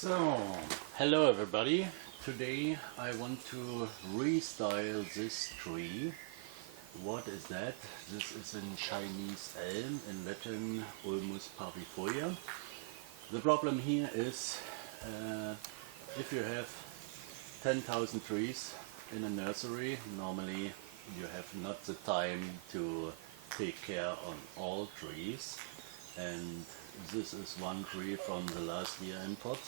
So, hello everybody. Today I want to restyle this tree. What is that? This is in Chinese elm, in Latin Ulmus parvifolia. The problem here is if you have 10,000 trees in a nursery, normally you have not the time to take care on all trees, and this is one tree from the last year import,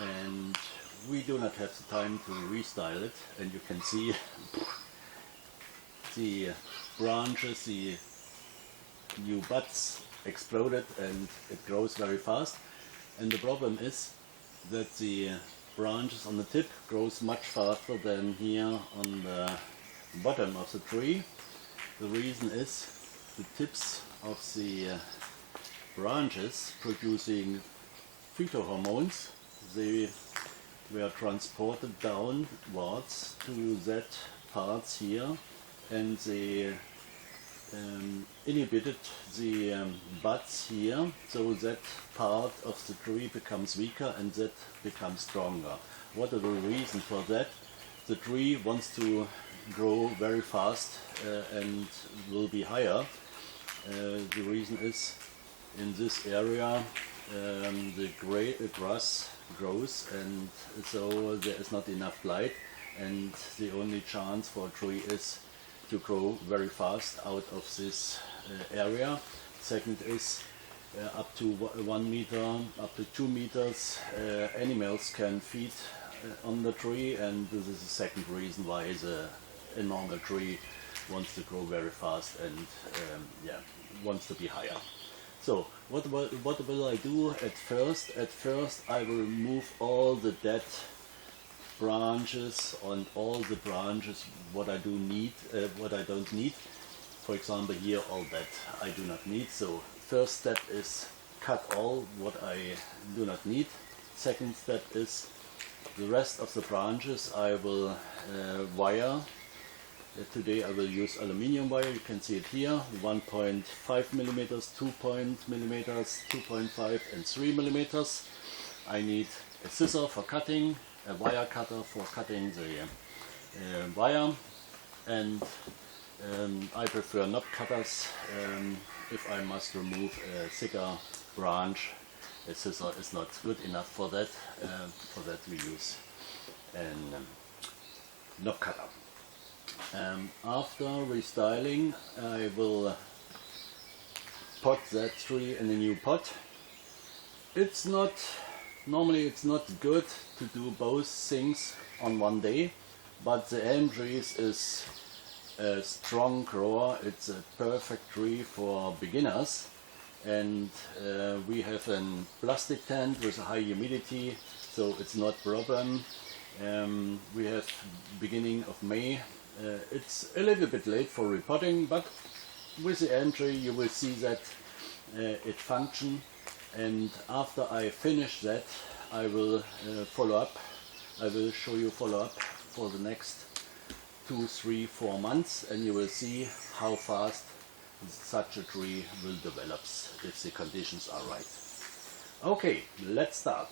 and we do not have the time to restyle it. And you can see the branches, the new buds exploded, and it grows very fast. And the problem is that the branches on the tip grows much faster than here on the bottom of the tree. The reason is the tips of the branches producing phytohormones. They were transported downwards to that parts here, and they inhibited the buds here, so that part of the tree becomes weaker and that becomes stronger. What are the reasons for that? The tree wants to grow very fast and will be higher. The reason is in this area the grass grows, and so there is not enough light, and the only chance for a tree is to grow very fast out of this area. Second is up to 1 meter, up to 2 meters, animals can feed on the tree, and this is the second reason why a normal tree wants to grow very fast and wants to be higher. So what will I do at first? At first I will remove all the dead branches and all the branches what I don't need. For example, here all that I do not need. So first step is cut all what I do not need. Second step is the rest of the branches I will wire. Today I will use aluminium wire. You can see it here, 1.5 millimeters, 2 millimeters, 2.5 and 3 millimeters. I need a scissor for cutting, a wire cutter for cutting the wire, and I prefer knob cutters if I must remove a thicker branch. A scissor is not good enough for that. For that we use a knob cutter. After restyling, I will pot that tree in a new pot. Normally it's not good to do both things on one day, but the elm tree is a strong grower. It's a perfect tree for beginners, and we have a plastic tent with a high humidity, so it's not a problem. We have beginning of May. It's a little bit late for repotting, but with the elm tree you will see that it functions. And after I finish that, I will follow up. I will show you follow up for the next 2, 3, 4 months, and you will see how fast such a tree will develop if the conditions are right. Okay, let's start.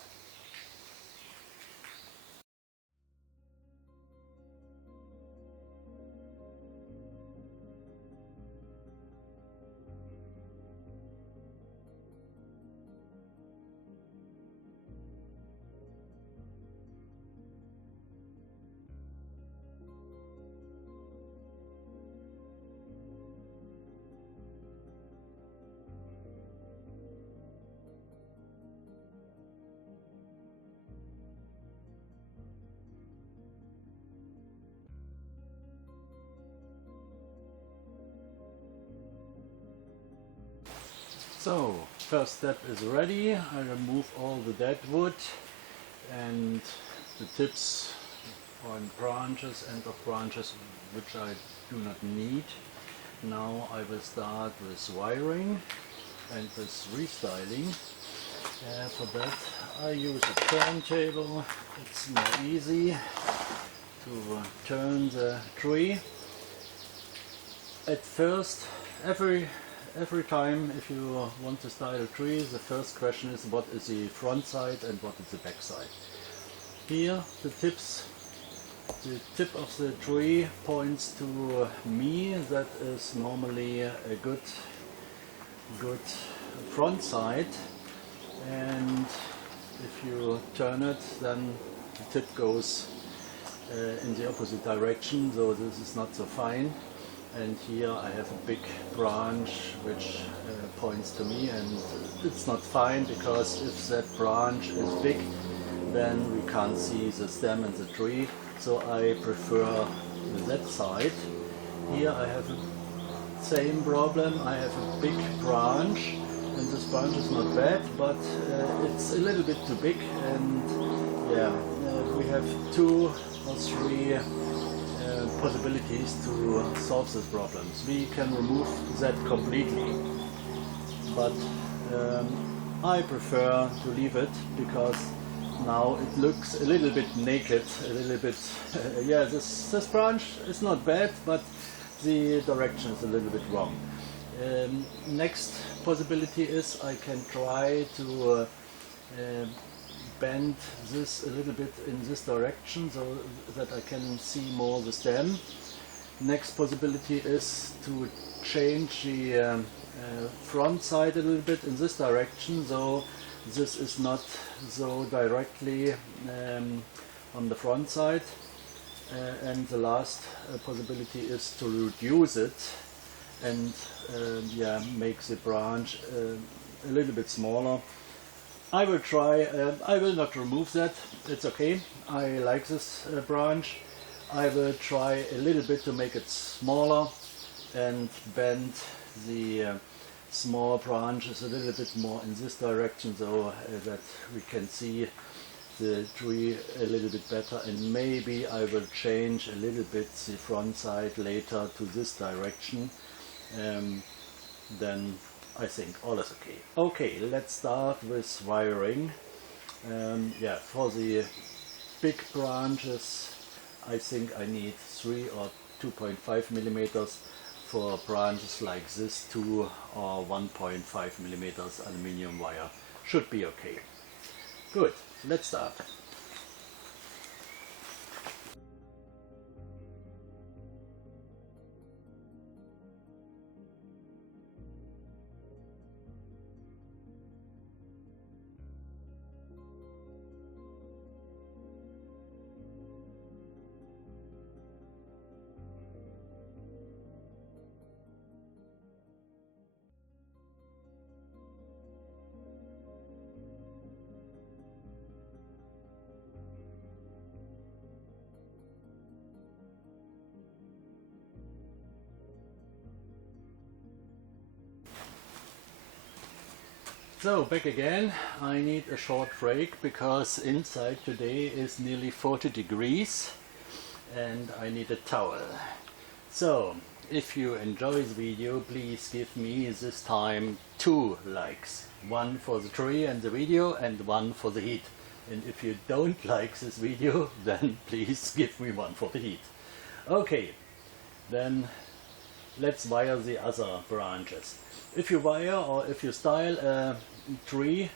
So, first step is ready. I remove all the dead wood and the tips on branches, end of branches, which I do not need. Now I will start with wiring and with restyling. For that I use a turntable. It's more easy to turn the tree. At first, every every time if you want to style a tree, the first question is what is the front side and what is the back side. Here the tip of the tree points to me. That is normally a good front side, and if you turn it, then the tip goes in the opposite direction, so this is not so fine. And here I have a big branch which points to me, and it's not fine because if that branch is big, then we can't see the stem and the tree, so I prefer that side. Here I have the same problem. I have a big branch, and this branch is not bad, but it's a little bit too big, and yeah, we have 2 or 3 possibilities to solve these problems. We can remove that completely, but I prefer to leave it because now it looks a little bit naked, a little bit, yeah, this branch is not bad, but the direction is a little bit wrong. Next possibility is I can try to bend this a little bit in this direction so that I can see more the stem. Next possibility is to change the front side a little bit in this direction, so this is not so directly on the front side. And the last possibility is to reduce it and yeah, make the branch a little bit smaller. I will try, I will not remove that, it's okay, I like this branch. I will try a little bit to make it smaller and bend the small branches a little bit more in this direction so that we can see the tree a little bit better, and maybe I will change a little bit the front side later to this direction. Then I think all is okay. Okay, let's start with wiring. Yeah, for the big branches I think I need 3 or 2.5 millimeters. For branches like this, 2 or 1.5 millimeters aluminium wire should be okay. Good, let's start. So back again, I need a short break because inside today is nearly 40 degrees and I need a towel. So if you enjoy this video, please give me this time 2 likes. 1 for the tree and the video and 1 for the heat. And if you don't like this video, then please give me 1 for the heat. Okay, then let's wire the other branches. If you wire or if you style a tree,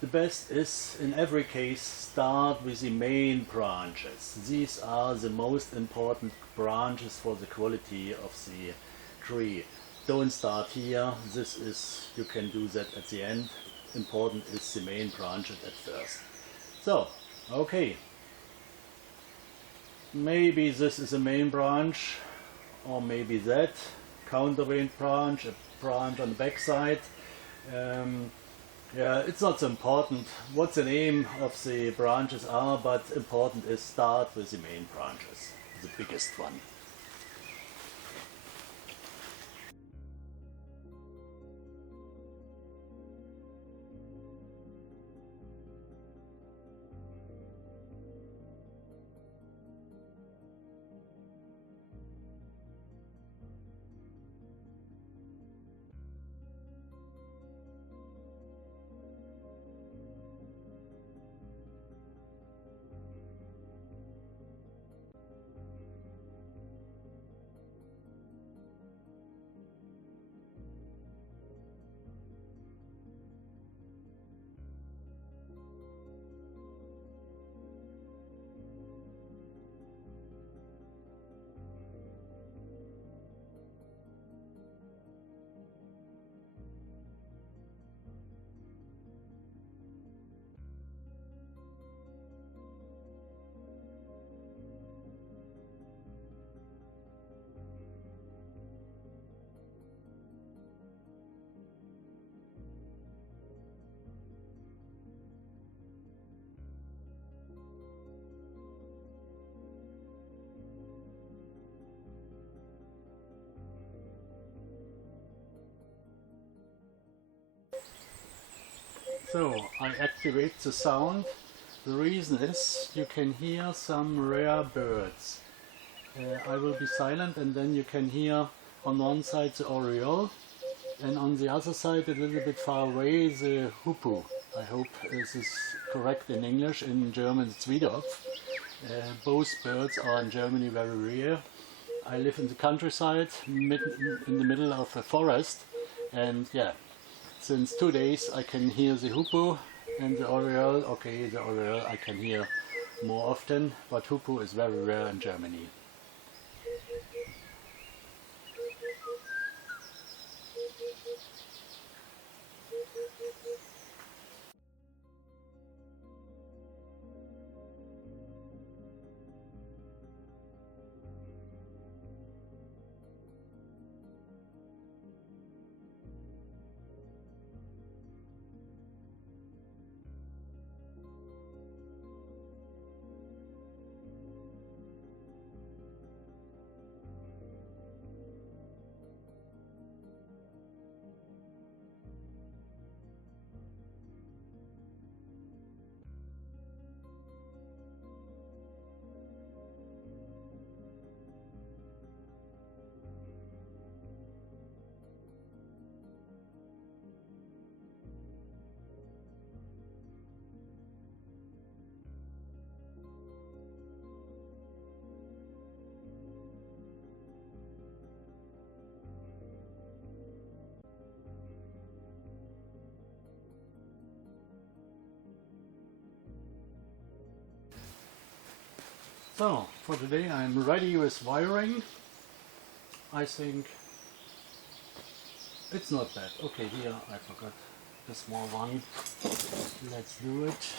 the best is in every case start with the main branches. These are the most important branches for the quality of the tree. Don't start here, this is, you can do that at the end. Important is the main branches at first. So, okay. Maybe this is a main branch, or maybe that, countervent branch, a branch on the back side. Yeah, it's not so important what the name of the branches are, but important is start with the main branches, the biggest one. So I activate the sound. The reason is you can hear some rare birds. I will be silent and then you can hear on one side the oriole and on the other side, a little bit far away, the hoopoe. I hope this is correct in English. In German it's Wiedorf. Both birds are in Germany very rare. I live in the countryside, in the middle of a forest, and yeah, since 2 days I can hear the hoopoe and the oriole. Okay, the oriole I can hear more often, but hoopoe is very rare in Germany. So, for today I'm ready with wiring. I think it's not bad. Okay, here I forgot the small one. Let's do it.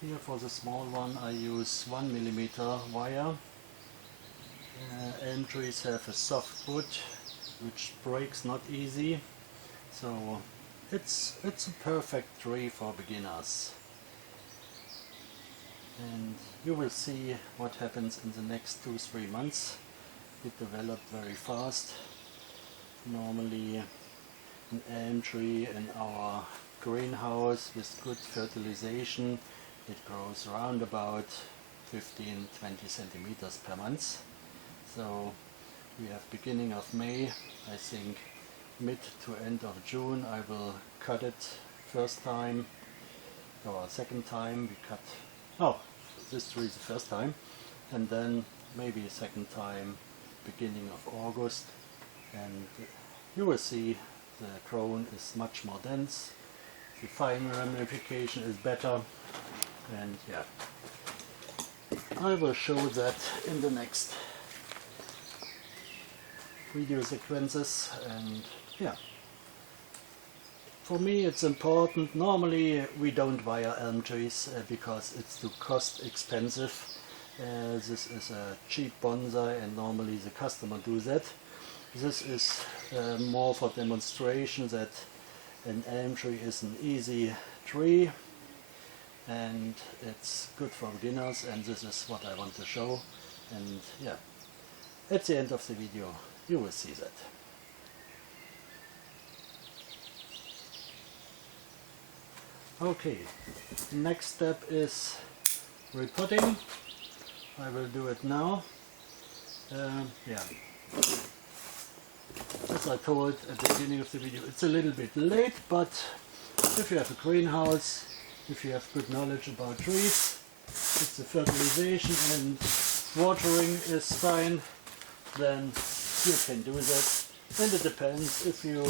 Here for the small one I use 1mm wire. Elm trees have a soft wood which breaks not easy, so it's a perfect tree for beginners. And you will see what happens in the next 2-3 months. It developed very fast. Normally an elm tree in our greenhouse with good fertilization, it grows around about 15-20 centimeters per month. So we have beginning of May, I think mid to end of June I will cut it first time, or second time we cut, oh, this tree is the first time, and then maybe a second time beginning of August, and you will see the crown is much more dense, the fine ramification is better, and yeah, I will show that in the next video sequences. And yeah, for me it's important. Normally we don't wire elm trees because it's too cost expensive. This is a cheap bonsai and normally the customer do that. This is more for demonstration that an elm tree is an easy tree and it's good for beginners, and this is what I want to show. And yeah, at the end of the video you will see that. Okay, next step is repotting. I will do it now. Yeah, as I told at the beginning of the video, it's a little bit late, but if you have a greenhouse, if you have good knowledge about trees, if the fertilization and watering is fine, then you can do that. And it depends if you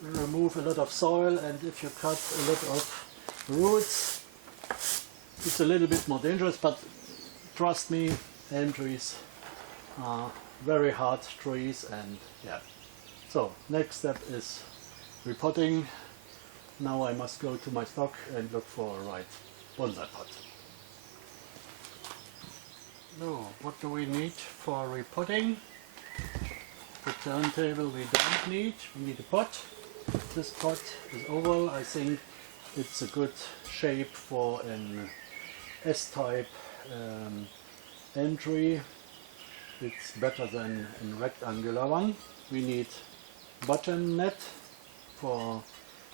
remove a lot of soil and if you cut a lot of roots. It's a little bit more dangerous, but trust me, elm trees are very hard trees, and yeah. So next step is repotting. Now I must go to my stock and look for a right bonsai pot. So what do we need for repotting? The turntable we don't need. We need a pot. This pot is oval. I think it's a good shape for an S-type elm tree, it's better than a rectangular one. We need bottom net for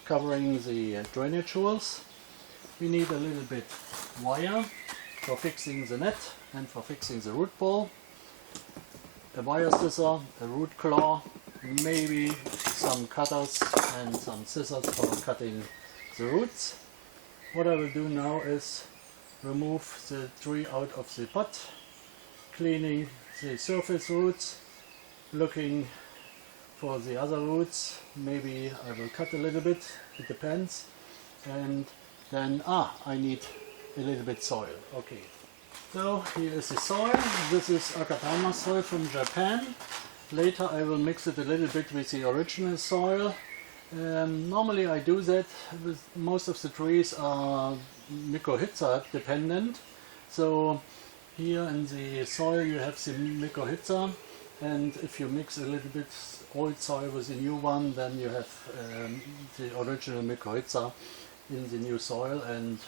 covering the drainage holes. We need a little bit wire for fixing the net and for fixing the root ball. A wire scissor, a root claw, maybe some cutters and some scissors for cutting the roots. What I will do now is remove the tree out of the pot, cleaning the surface roots, looking for the other roots. Maybe I will cut a little bit, it depends. And then, I need a little bit soil. Okay. So here is the soil. This is Akatama soil from Japan. Later I will mix it a little bit with the original soil. Normally I do that with most of the trees are mycorrhiza dependent. So here in the soil you have the mycorrhiza, and if you mix a little bit old soil with the new one, then you have the original mycorrhiza in the new soil, and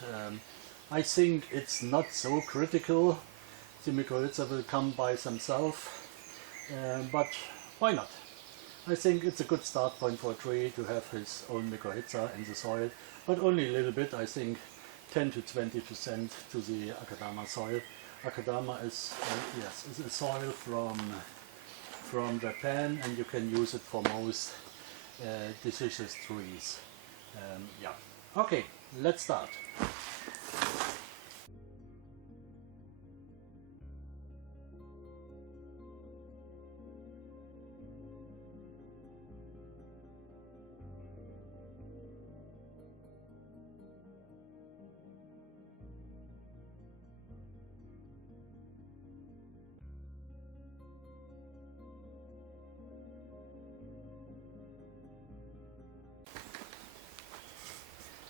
I think it's not so critical. The mycorrhiza will come by themselves, but why not? I think it's a good start point for a tree to have his own mycorrhiza in the soil, but only a little bit. I think 10 to 20% to the Akadama soil. Akadama is is a soil from Japan, and you can use it for most deciduous trees. Okay, let's start.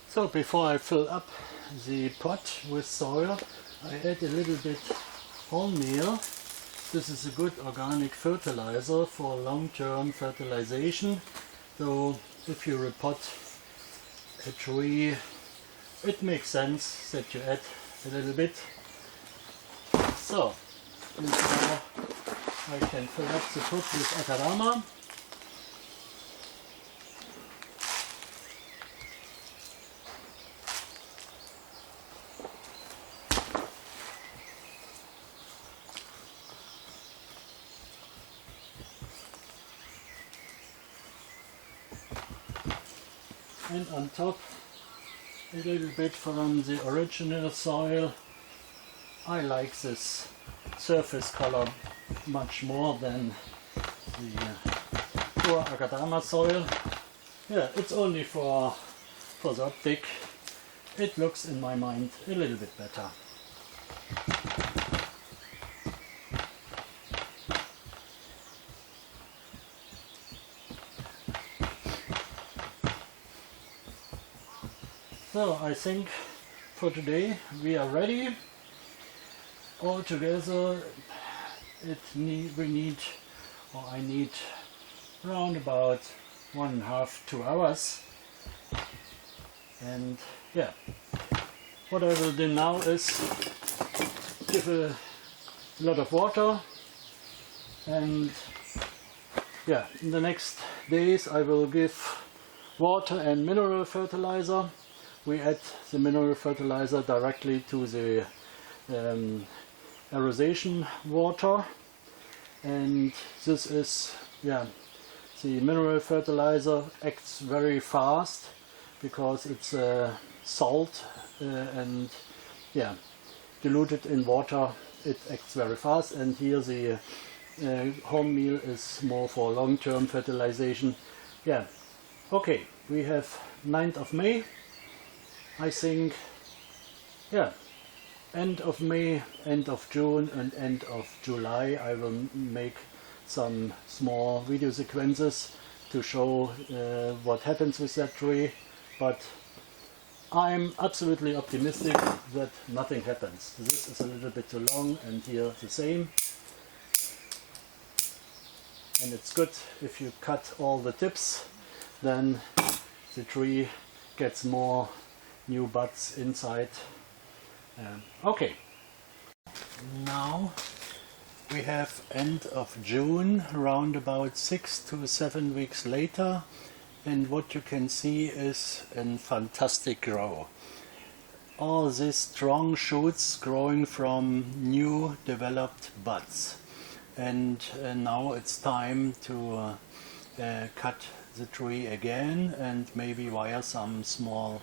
So before I fill up the pot with soil, I add a little bit wholemeal. This is a good organic fertilizer for long-term fertilization. So if you repot a tree, it makes sense that you add a little bit. So now I can fill up the pot with Akarama. And on top a little bit from the original soil. I like this surface color much more than the poor Akadama soil. Yeah, it's only for the optic. It looks in my mind a little bit better. So I think for today we are ready. All together I need around about 1.5 to 2 hours. And yeah, what I will do now is give a lot of water, and yeah, in the next days I will give water and mineral fertilizer. We add the mineral fertilizer directly to the aeration water, and this is, the mineral fertilizer acts very fast because it's salt and diluted in water. It acts very fast, and here the home meal is more for long-term fertilization. Yeah, okay, we have 9th of May. I think, end of May, end of June and end of July I will make some small video sequences to show what happens with that tree, but I'm absolutely optimistic that nothing happens. This is a little bit too long, and here the same. And it's good if you cut all the tips, then the tree gets more new buds inside. Okay, Now we have end of June, around about 6 to 7 weeks later, and what you can see is a fantastic grow. All these strong shoots growing from new developed buds, and now it's time to cut the tree again and maybe wire some small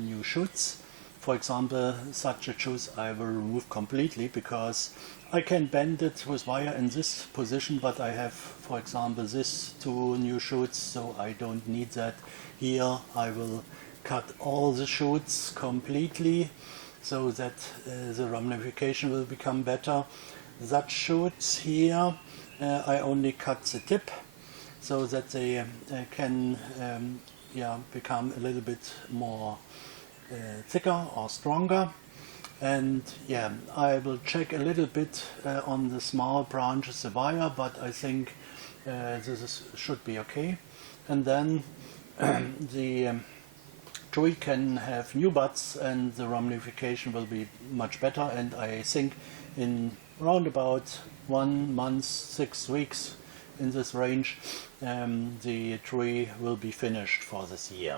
new shoots. For example, such a shoot I will remove completely because I can bend it with wire in this position, but I have, for example, this two new shoots, so I don't need that. Here I will cut all the shoots completely so that the ramification will become better. That shoots here I only cut the tip so that they can become a little bit more thicker or stronger. And yeah, I will check a little bit on the small branches the wire, but I think should be okay. And then the tree can have new buds and the ramification will be much better, and I think in round about 1 month, 6 weeks, in this range, the tree will be finished for this year.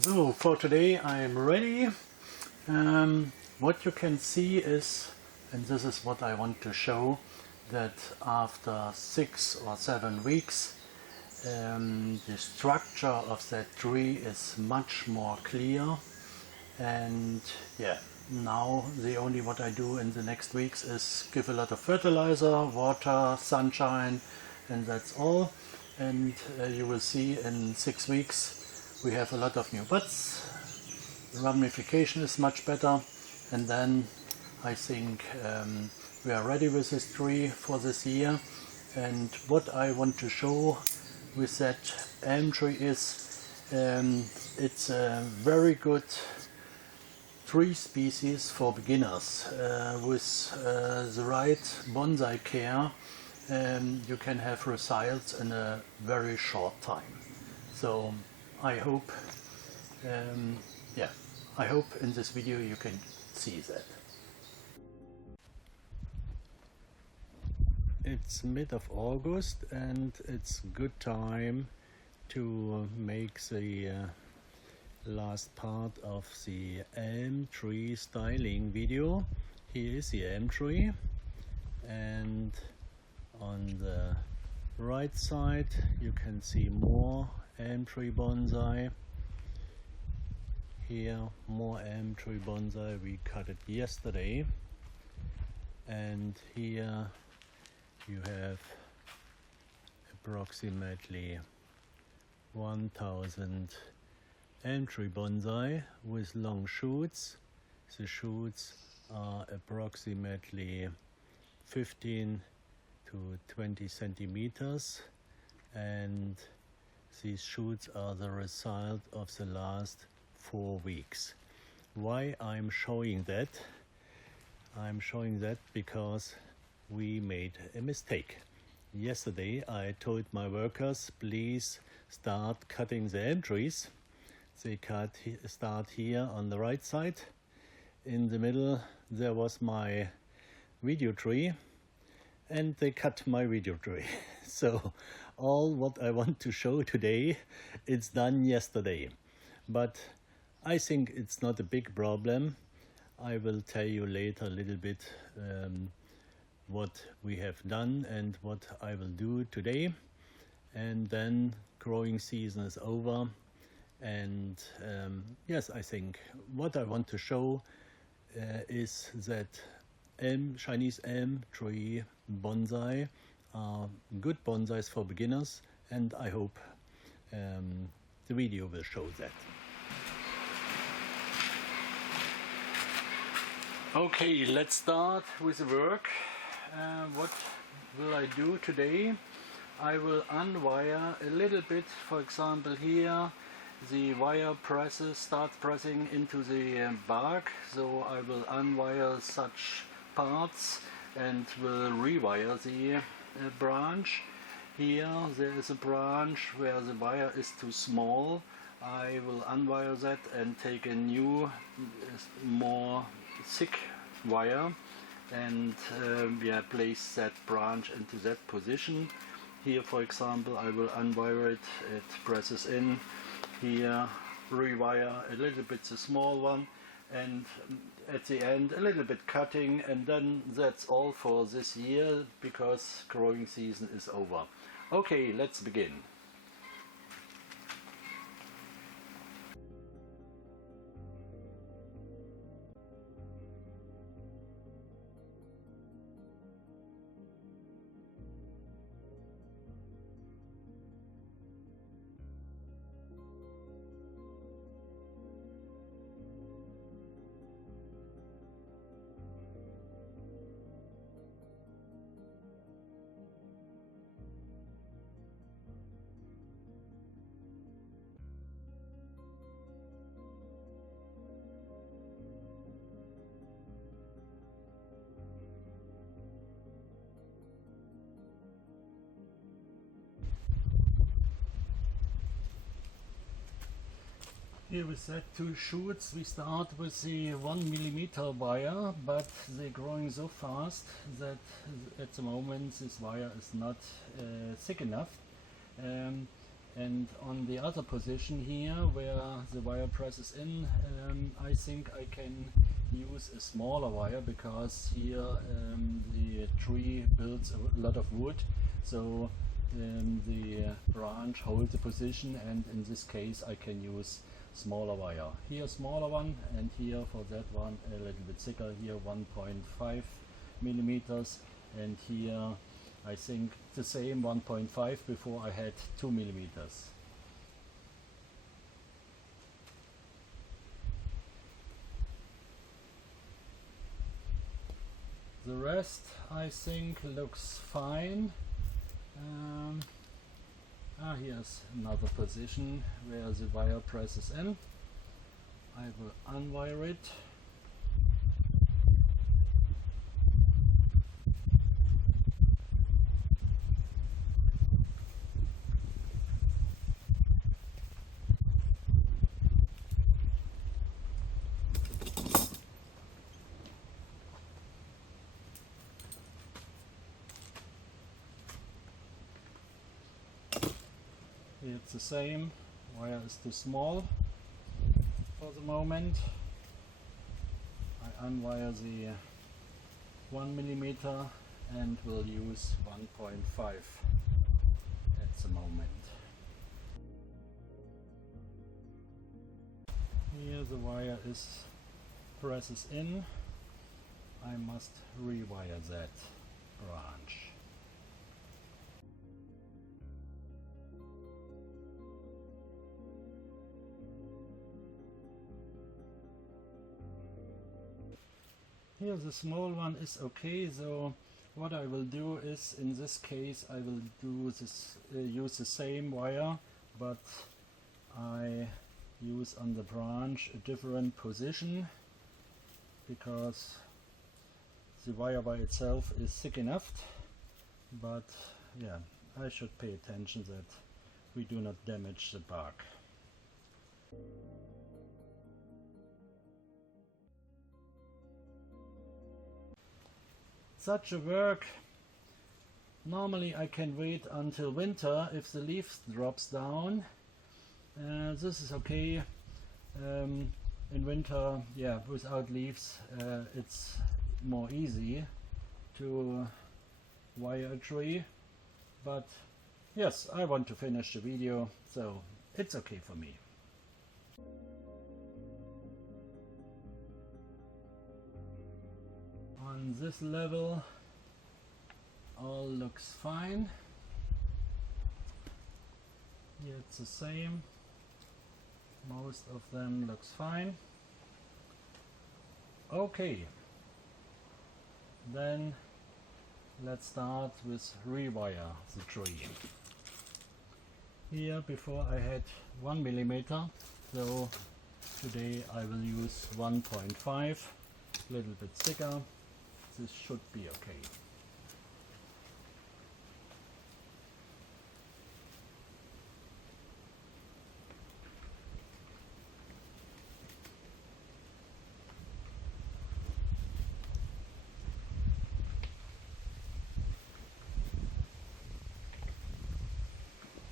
So for today I am ready. What you can see is, and this is what I want to show, that after 6 or 7 weeks the structure of that tree is much more clear. And yeah, now the only what I do in the next weeks is give a lot of fertilizer, water, sunshine, and that's all. And you will see in 6 weeks we have a lot of new buds, the ramification is much better, and then I think we are ready with this tree for this year. And what I want to show with that elm tree is it's a very good tree species for beginners. With the right bonsai care you can have results in a very short time. So I hope, I hope in this video you can see that. It's mid of August and it's good time to make the last part of the elm tree styling video. Here is the elm tree, and on the right side you can see more elm tree bonsai. Here more elm tree bonsai, we cut it yesterday. And here you have approximately 1000 elm tree bonsai with long shoots. The shoots are approximately 15 to 20 centimeters, and these shoots are the result of the last 4 weeks. Why I'm showing that? I'm showing that because we made a mistake. Yesterday I told my workers, please start cutting the elm trees. They start here on the right side. In the middle there was my video tree, and they cut my video tree. So all what I want to show today, it's done yesterday. But I think it's not a big problem. I will tell you later a little bit what we have done and what I will do today. And then growing season is over. And yes, I think what I want to show is that Chinese elm tree bonsai are good bonsais for beginners, and I hope the video will show that. Okay, let's start with the work. What will I do today? I will unwire a little bit, for example here the wire start pressing into the bark, so I will unwire such parts and will rewire the branch. Here there is a branch where the wire is too small. I will unwire that and take a new more thick wire and place that branch into that position. Here, for example, I will unwire it, it presses in. Here, rewire a little bit the small one, and at the end a little bit cutting, and then that's all for this year because growing season is over. Okay, let's begin. Here with that two shoots, we start with the 1mm wire, but they're growing so fast that at the moment this wire is not thick enough. And on the other position here, where the wire presses in, I think I can use a smaller wire because here the tree builds a lot of wood, so the branch holds the position, and in this case I can use smaller wire. Here smaller one, and here for that one a little bit thicker, here 1.5 millimeters, and here I think the same 1.5. Before I had 2 millimeters. The rest I think looks fine. Here's another position where the wire presses in. I will unwire it. It's the same, wire is too small for the moment. I unwire the 1 millimeter and will use 1.5 at the moment. Here the wire presses in. I must rewire that branch. Here the small one is okay, so what I will do is, in this case I will do this, use the same wire, but I use on the branch a different position because the wire by itself is thick enough, but yeah, I should pay attention that we do not damage the bark. Such a work Normally I can wait until winter if the leaf drops down. This is okay. In winter, yeah, without leaves, it's more easy to wire a tree. But yes, I want to finish the video, so it's okay for me. On this level, all looks fine. Here it's the same. Most of them looks fine. Okay, then let's start with rewire the tree. Here before I had 1 millimeter, so today I will use 1.5, a little bit thicker. This should be okay.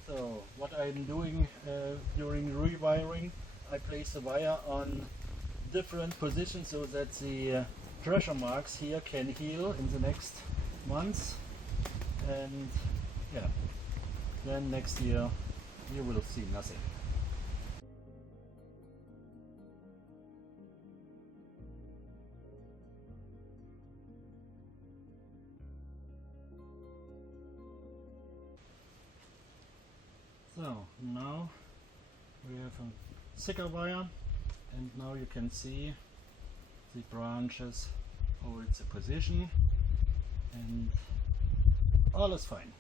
So what I'm doing during rewiring, I place the wire on different positions so that the pressure marks here can heal in the next months, and yeah, then next year you will see nothing. So now we have a thicker wire, and now you can see the branches hold the position and all is fine.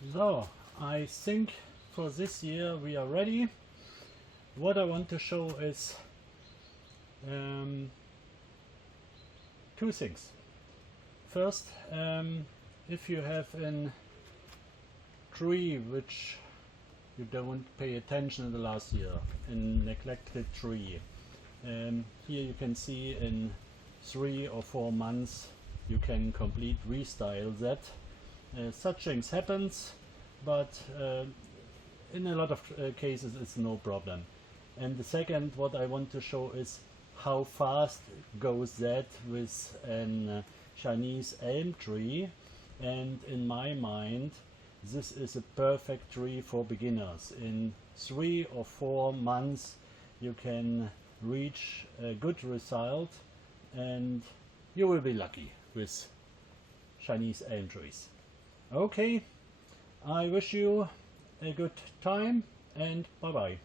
So, I think for this year we are ready. What I want to show is two things. First, if you have a tree which you don't pay attention in the last year, a neglected tree, here you can see in 3 or 4 months you can complete restyle that. Such things happens, but in a lot of cases it's no problem. And the second what I want to show is how fast goes that with a Chinese elm tree, and in my mind this is a perfect tree for beginners. In 3 or 4 months you can reach a good result and you will be lucky with Chinese elm trees. Okay, I wish you a good time and bye bye.